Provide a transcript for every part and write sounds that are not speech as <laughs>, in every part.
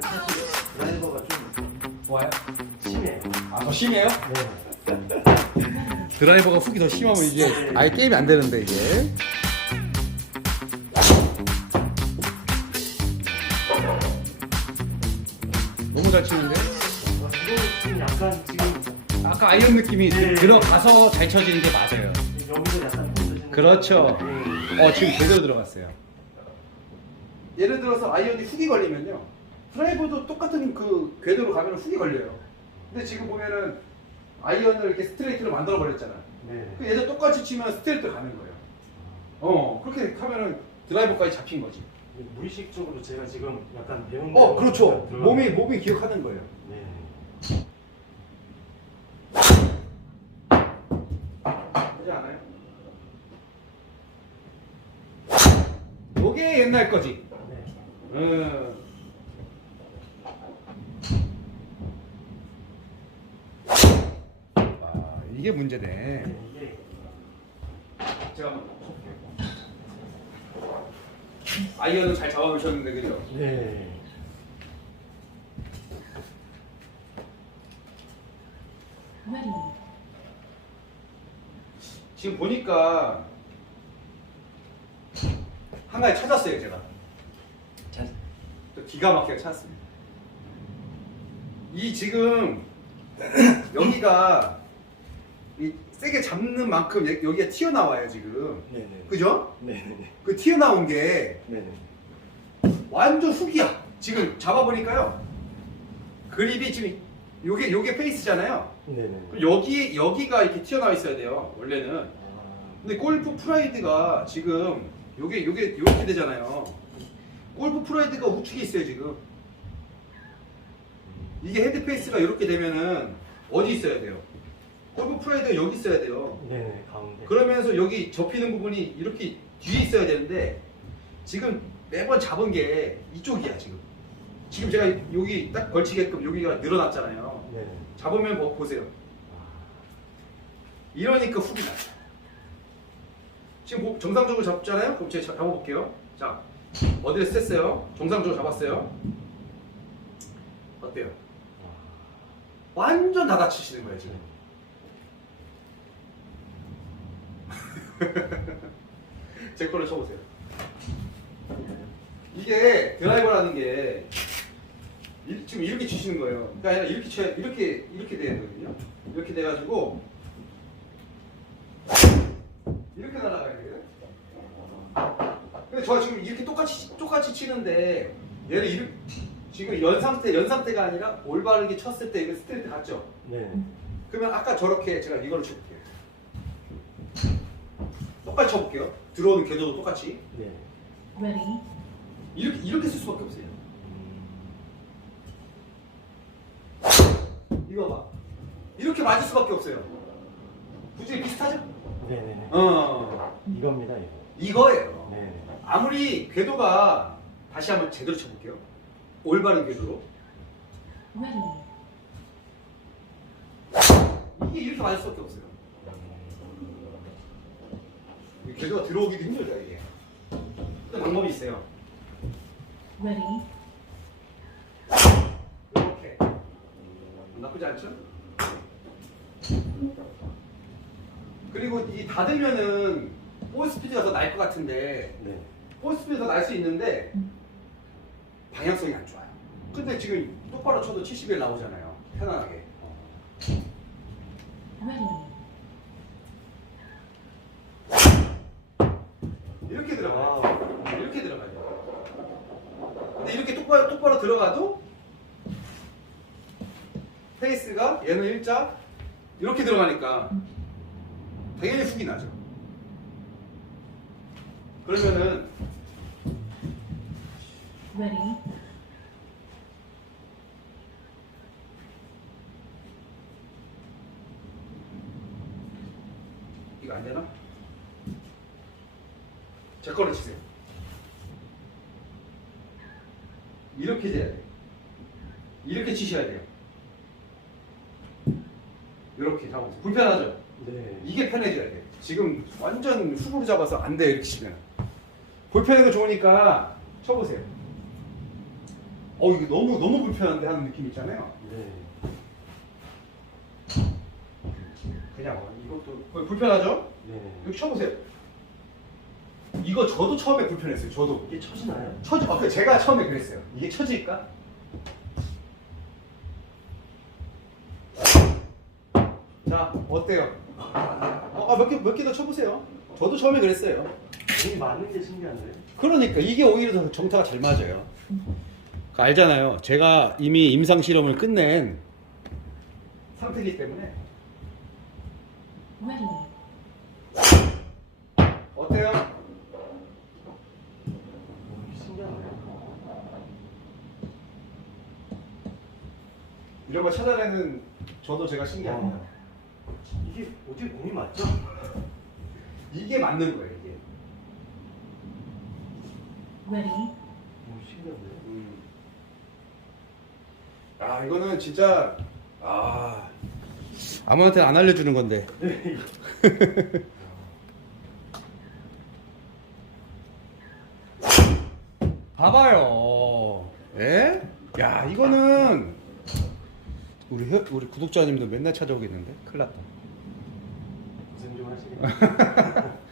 사실 드라이버가 좀 좋아요? 심해요. 아, 더 심해요? 네. 드라이버가 훅이 더 심하면 이게 아예 게임이 안 되는데 이게. 너무 잘 치는데? 어, 이거 약간 지금 아까 아이언 느낌이 네. 들어가서 잘 쳐지는 게 맞아요. 여기서 약간 꽂혀지는 그렇죠. 네. 어 지금 제대로 들어갔어요. 예를 들어서 아이언이 훅이 걸리면요. 드라이버도 똑같은 그 궤도로 가면 훅이 걸려요. 근데 지금 보면은 아이언을 이렇게 스트레이트로 만들어 버렸잖아. 네. 그 얘도 똑같이 치면 스트레이트 가는 거예요. 어 그렇게 하면은 드라이버까지 잡힌 거지. 무의식적으로 제가 지금 약간 배운 어 그렇죠. 몸이 몸이 기억하는 거예요. 네. 그러지 않아요? 요게 옛날 거지. 네. 음. 아, 이게 문제네. 네, 제가. 아이언을 잘 잡아놓으셨는데 그죠? 네. Ready. 지금 보니까 한 가지 찾았어요 제가. 잘또 기가 막히게 찾았습니다. 이 지금 <clears throat> 여기가 이 세게 잡는 만큼 여- 여기가 튀어나와요 지금. 네네. 그죠? 네네. 그 튀어나온 게 네네. 완전 훅이야. 지금 잡아보니까요. 그립이 지금 요게 요게 페이스잖아요. 네네. 그럼 여기 여기가 이렇게 튀어나와 있어야 돼요. 원래는. 아, 근데 골프 프라이드가 지금 요게 요게 이렇게 되잖아요. 골프 프라이드가 우측에 있어요 지금. 이게 헤드 페이스가 이렇게 되면은 어디 있어야 돼요? 골프 프라이드가 여기 있어야 돼요. 네네. 가운데. 그러면서 여기 접히는 부분이 이렇게 뒤에 있어야 되는데 지금 매번 잡은 게 이쪽이야 지금. 지금 제가 여기 딱 걸치게끔 여기가 늘어났잖아요. 네네. 잡으면 뭐 보세요. 이러니까 훅이 나요. 지금 뭐 정상적으로 잡잖아요? 그럼 제가 잡아볼게요. 자, 어디를 셌어요? 정상적으로 잡았어요. 어때요? 완전 다 다치시는 거예요, 지금. <laughs> 제 거를 쳐보세요. 이게 드라이버라는 게 이- 지금 이렇게 치시는 거예요. 그러니까 아니라 이렇게 쳐야 이렇게 이렇게 돼야 되거든요. 이렇게 돼가지고 이렇게 날아가야 돼요. 근데 저 지금 이렇게 똑같이 똑같이 치는데 얘를 이렇게 지금 연 상태 연 상태가 아니라 올바르게 쳤을 때 이거 스트레이트 같죠? 네. 그러면 아까 저렇게 제가 이거를 쳐볼게요. 똑같이 쳐볼게요. 들어오는 궤도도 똑같이 네. Ready. 이렇게 이렇게 쓸 수밖에 없어요. 이거 봐. 이렇게 맞을 수밖에 없어요. 구질이 비슷하죠? 네네네. 어. 이겁니다 이거. 이거예요. 네. 아무리 궤도가 다시 한번 제대로 쳐볼게요. 올바른 궤도로. 이게 이렇게 맞을 수밖에 없어요. 이 궤도가 들어오기도 힘들다 이게. 근데 방법이 있어요. Ready. 나쁘지 않죠? 그리고 이 닫으면은 볼 스피드가 더 날 것 같은데 네. 볼 스피드가 날수 있는데 방향성이 안 좋아요. 근데 지금 똑바로 쳐도 70일 나오잖아요. 편안하게. Ready. 이렇게 들어가요. 아. 이렇게 들어가요. 근데 이렇게 똑바로 똑바로 들어가도 페이스가 얘는 일자 이렇게 들어가니까 당연히 훅이 나죠. 그러면은 Ready. 이거 안 되나? 제 거를 치세요. 이렇게 돼야 돼요. 이렇게 치셔야 돼요. 이렇게 잡아보세요. 불편하죠? 네. 이게 편해져야 돼요. 지금 완전 훅으로 잡아서 안 돼 이렇게 치면 볼펜에도 좋으니까 쳐보세요. 어 이거 너무 너무 불편한데 하는 느낌 있잖아요. 네. 그냥 어, 이것도 불편하죠? 네. 여기 쳐보세요. 이거 저도 처음에 불편했어요. 저도 이게 쳐지나요? 쳐지. 아, 그 제가 처음에 그랬어요. 이게 쳐질까? 자 어때요? 어, 아, 몇 개 몇 개 더 쳐보세요. 저도 처음에 그랬어요. 공이 맞는 게 신기한데. 그러니까 이게 오히려 더 정타가 잘 맞아요. 그 알잖아요. 제가 이미 임상 실험을 끝낸 상태이기 때문에. 어때요? 신기하네. 이런 거 찾아내는 저도 제가 신기합니다. 이게 어떻게 공이 맞죠? 이게 맞는 거예요. 이게. Ready. 오, 신기한데. 음. 아 이거는 진짜 아 아무한테 안 알려주는 건데. <laughs> 네. 봐봐요. 예? 야 이거는 우리 회- 우리 구독자님도 맨날 찾아오겠는데 큰일 났다. 고생 좀 하시겠네. <laughs>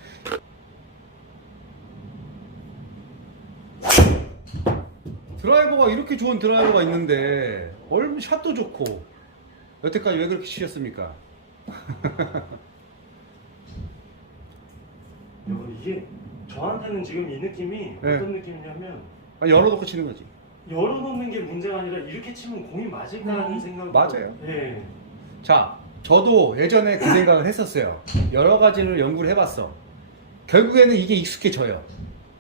드라이버가 이렇게 좋은 드라이버가 있는데 얼마 샷도 좋고 여태까지 왜 그렇게 치셨습니까? 여러분 이게 저한테는 지금 이 느낌이 네. 어떤 느낌이냐면 아, 열어놓고 치는 거지. 열어놓는 게 문제가 아니라 이렇게 치면 공이 맞을까라는 네. 생각. 맞아요. 예. 자, 저도 예전에 그 생각을 했었어요. 여러 가지를 연구를 해봤어. 결국에는 이게 익숙해져요.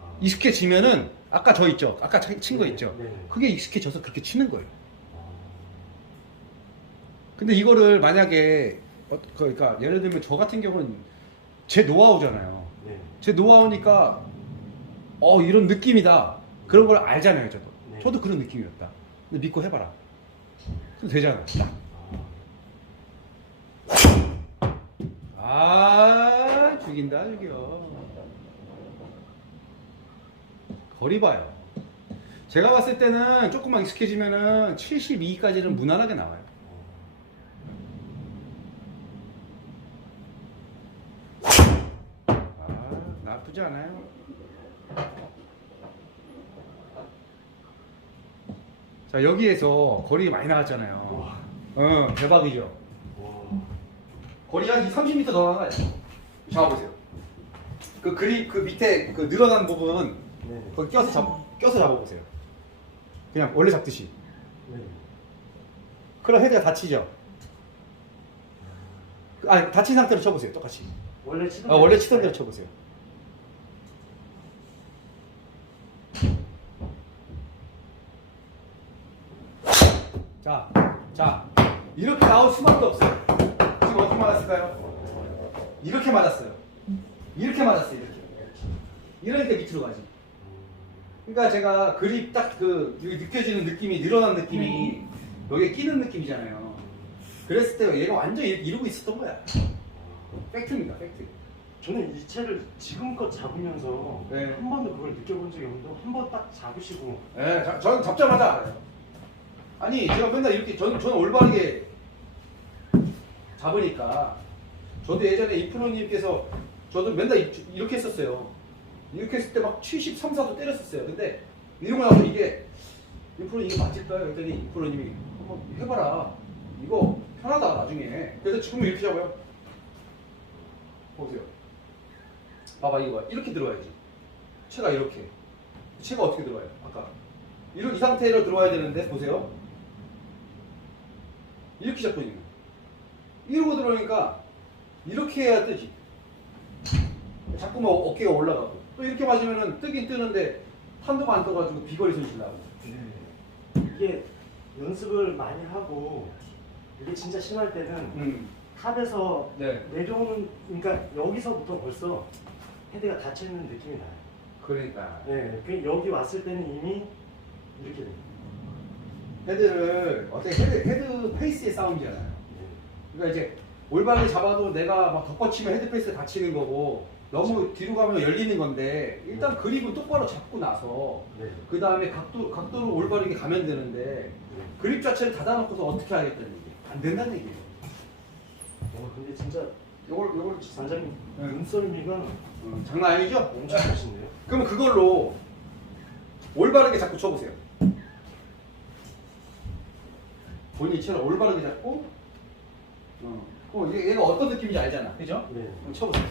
아. 익숙해지면은 아까 저 있죠. 아까 친거 네, 있죠. 네. 그게 익숙해져서 그렇게 치는 거예요. 아. 근데 이거를 만약에 어, 그- 그러니까 예를 들면 저 같은 경우는 제 노하우잖아요. 네. 제 노하우니까 어 이런 느낌이다. 그런 걸 알잖아요, 저도. 네. 저도 그런 느낌이었다. 근데 믿고 해봐라. 그럼 되잖아요. 딱. 아 죽인다 죽여. 거리 봐요. 제가 봤을 때는 조금만 익숙해지면은 72까지는 무난하게 나와요. 아 나쁘지 않아요. 자 여기에서 거리 많이 나왔잖아요. 와. 어 대박이죠. 와. 거리 한 30m 더 나가요. 잡아보세요. 그 그립 그 밑에 그 늘어난 부분 네. 거기 껴서 잡 껴서 잡아보세요. 그냥 원래 잡듯이. 네. 그럼 헤드가 다치죠. 그- 아니 다친 상태로 쳐보세요. 똑같이. 원래 치던 아, 원래 치던 대로 쳐보세요. 자, 자, 이렇게 나올 수밖에 없어요. 지금 어떻게 맞았을까요? 이렇게 맞았어요. 이렇게 맞았어요, 이렇게. 이러니까 밑으로 가지. 그러니까 제가 그립 딱 그 느껴지는 느낌이 늘어난 느낌이 여기에 끼는 느낌이잖아요. 그랬을 때 얘가 완전 히 이러고 있었던 거야. 팩트입니다, 팩트. 저는 이 채를 지금껏 잡으면서 네. 한 번도 그걸 느껴본 적이 없는데 한 번 딱 잡으시고 예, 자, 저는 잡자마자 알아요. 아니, 제가 맨날 이렇게, 저는, 올바르게 잡으니까, 저도 예전에 이프로님께서, 저도 맨날 이- 이렇게 했었어요. 이렇게 했을 때 막 73, 4도 때렸었어요. 근데, 이러고 나서 이게, 이프로님 이게 맞을까요? 그랬더니 이프로님이 한번 해봐라. 이거 편하다, 나중에. 그래서 지금은 이렇게 잡아요. 보세요. 봐봐, 이거 봐. 이렇게 들어와야지. 채가 이렇게. 채가 어떻게 들어와요? 아까. 이런 이 상태로 들어와야 되는데 보세요. 이렇게 잡고 있는 거예요. 이러고 들어오니까 이렇게 해야 뜨지. 자꾸만 어깨가 올라가고 또 이렇게 맞으면은 뜨긴 뜨는데 탄도가 안 떠가지고 비거리 손실 나고. 이게 연습을 많이 하고 이게 진짜 심할 때는 음. 탑에서 네. 내려오는 그러니까 여기서부터 벌써 헤드가 닫혀 있는 느낌이 나요. 그러니까 네, 그 여기 왔을 때는 이미 이렇게 됩니다. 헤드를 어떻게 헤드 헤드 페이스의 싸움이잖아요. 네. 그러니까 이제 올바르게 잡아도 내가 막 덮어치면 헤드 페이스 다치는 거고 너무 뒤로 가면 열리는 건데 일단 그립은 똑바로 잡고 나서 네. 그 다음에 각도 각도를 올바르게 가면 되는데 네. 그립 자체를 닫아놓고서 어떻게 하겠다는 얘기? 안 된다는 얘기예요. 어, 근데 진짜 요걸 요걸 반장님 네. 눈썰미가 어, 장난 아니죠? 엄청 멋있네요. 그럼 그걸로 올바르게 잡고 쳐보세요. 본인처럼 올바르게 잡고, 어, 어, 얘- 얘가 어떤 느낌인지 알잖아, 그죠? 네. 그럼 쳐보세요.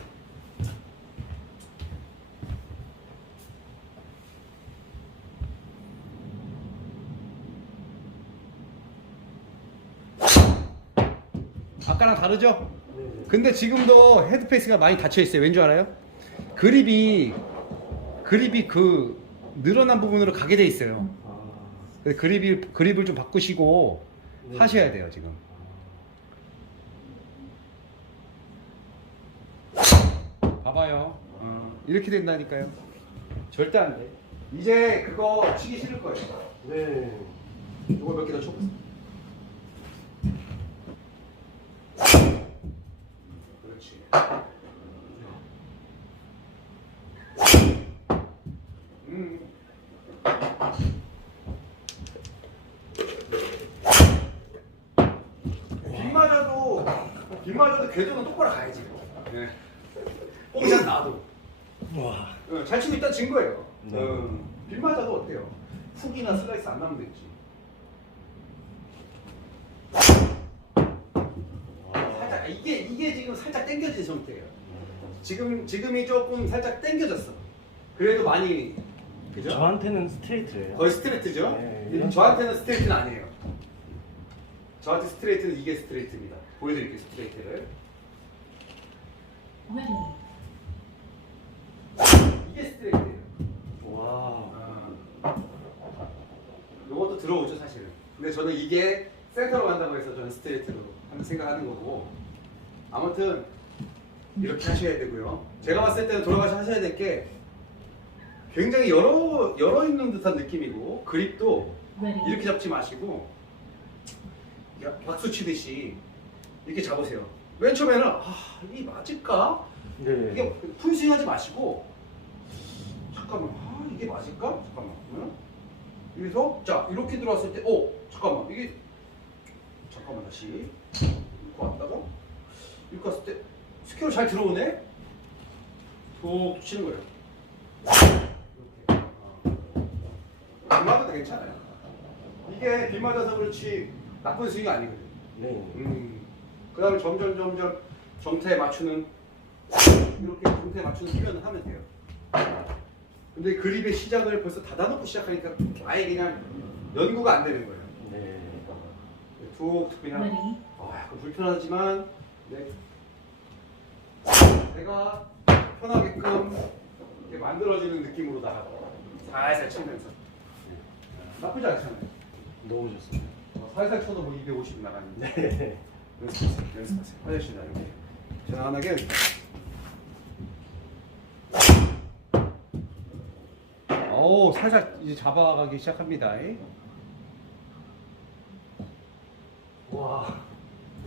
아까랑 다르죠? 네. 네. 근데 지금도 헤드페이스가 많이 닫혀 있어요. 왠 줄 알아요? 그립이 그립이 그 늘어난 부분으로 가게 돼 있어요. 아, 그래서 그립이 그립을 좀 바꾸시고 네. 하셔야 돼요 지금. 봐봐요. 어, 이렇게 된다니까요. 절대 안 돼. 이제 그거 치기 싫을 거예요. 네. 이거 몇 개 더 쳐보세요. 그렇지. 음. 빗 맞아도 빗 맞아도 궤도는 똑바로 가야지. 네. 뽕샷 나도. 와. 어, 잘 치고 있다는 증거예요. 네. 어, 빗 맞아도 어때요? 훅이나 슬라이스 안 나면 되지. 살짝 이게 이게 지금 살짝 당겨진 상태예요. 지금 지금이 조금 살짝 당겨졌어. 그래도 많이 그죠? 저한테는 스트레이트예요. 거의 스트레이트죠. 네, 음, 이런 저한테는 스트레이트는 아니에요. 저한테 스트레이트는 이게 스트레이트입니다. 보여드릴게요 스트레이트를. 이게 스트레이트예요. 와. 아, 요것도 들어오죠 사실은. 근데 저는 이게 센터로 간다고 해서 저는 스트레이트로 하는 생각하는 거고. 아무튼 이렇게 하셔야 되고요. 제가 봤을 때는 돌아가셔 하셔야 될 게 굉장히 열어 열어 있는 듯한 느낌이고 그립도. 이렇게 잡지 마시고 야, 박수 치듯이 이렇게 잡으세요. 맨 처음에는 아 이게 맞을까? 네. 이게 풀스윙 하지 마시고 잠깐만 아 이게 맞을까? 잠깐만 응? 여기서 자 이렇게 들어왔을 때오 잠깐만 이게 잠깐만 다시 이렇게 왔다가 이렇게 왔을 때 스퀘어 잘 들어오네? 툭 치는 거예요 이렇게 빗 맞아도 괜찮아요 이게 빗 맞아서 그렇지 나쁜 스윙이 아니거든요 네. 음. 그 다음에 점점 점점 정타에 맞추는 이렇게 정타에 맞추는 훈련을 하면 돼요. 근데 그립의 시작을 벌써 닫아놓고 시작하니까 아예 그냥 연구가 안 되는 거예요. 네. 툭툭 그냥 Ready. 어, 약간 불편하지만 네. 내가 편하게끔 이렇게 만들어지는 느낌으로다가 살살 치면서 네. 나쁘지 않잖아요. 너무 좋습니다. 어, 살살 쳐도 뭐 250 나가는데 네. 연습하세요. 연습하세요. 화장실 다니고 편안하게 오 살짝 이제 잡아가기 시작합니다. 와.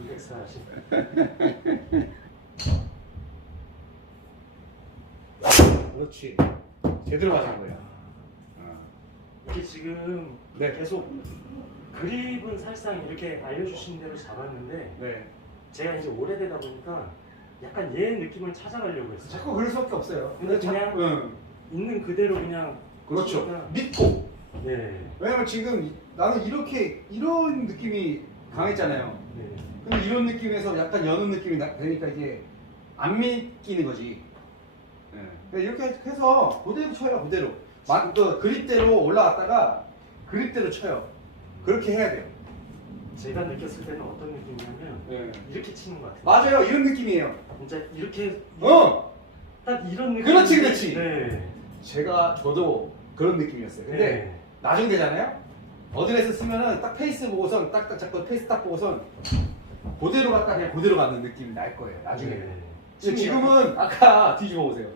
240. <laughs> 그렇지. 제대로 맞은 거야. 이게 지금 네. 계속 그립은 사실상 이렇게 알려주신 대로 잡았는데 네. 제가 이제 오래되다 보니까 약간 얘 느낌을 찾아가려고 했어요. 자꾸 그럴 수밖에 없어요. 근데 자- 그냥 응. 있는 그대로 그냥 그렇죠. 치니까 믿고. 네. 왜냐면 지금 이- 나는 이렇게 이런 느낌이 강했잖아요. 네. 근데 이런 느낌에서 약간 여는 느낌이 나, 되니까 이게 안 믿기는 거지. 예. 이렇게 해서 그대로 쳐요, 그대로. 막, 그 그립대로 올라왔다가 그립대로 쳐요. 그렇게 해야 돼요. 제가 느꼈을 때는 어떤 느낌이냐면 예. 이렇게 치는 것 같아요. 맞아요, 이런 느낌이에요. 진짜 이렇게 어! 딱 이런 느낌. 그렇지, 그렇지. 네. 제가, 저도 그런 느낌이었어요. 근데 네. 나중 되잖아요? 어드레스 쓰면은 딱 페이스 보고선 딱딱 잡고 페이스 딱 보고선 그대로 갔다 그냥 그대로 가는 느낌이 날 거예요, 나중에. 네. 근데 지금은 아까 뒤집어 보세요.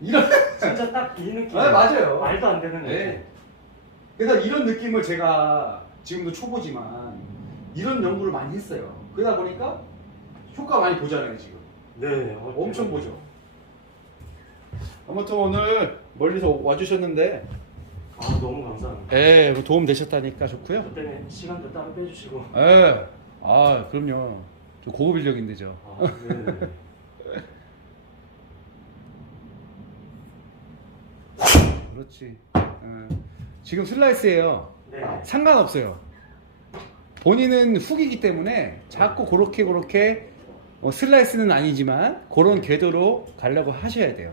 이런 <laughs> 진짜 딱 이 느낌. 아, 맞아요. 말도 안 되는 네. 느낌. 그래서 이런 느낌을 제가 지금도 초보지만 이런 연구를 많이 했어요. 그러다 보니까 효과 많이 보잖아요 지금. 네, 어, 엄청 보죠. 아무튼 오늘 멀리서 와주셨는데 아 너무 감사합니다. 예, 뭐 도움 되셨다니까 좋고요. 저 때문에 시간도 따로 빼주시고. 예, 아 그럼요. 저 고급 인력인데죠. 아, 네. 그렇지. 예. 지금 슬라이스예요. 네. 상관없어요. 본인은 훅이기 때문에 자꾸 그렇게 그렇게 어, 슬라이스는 아니지만 그런 궤도로 가려고 하셔야 돼요.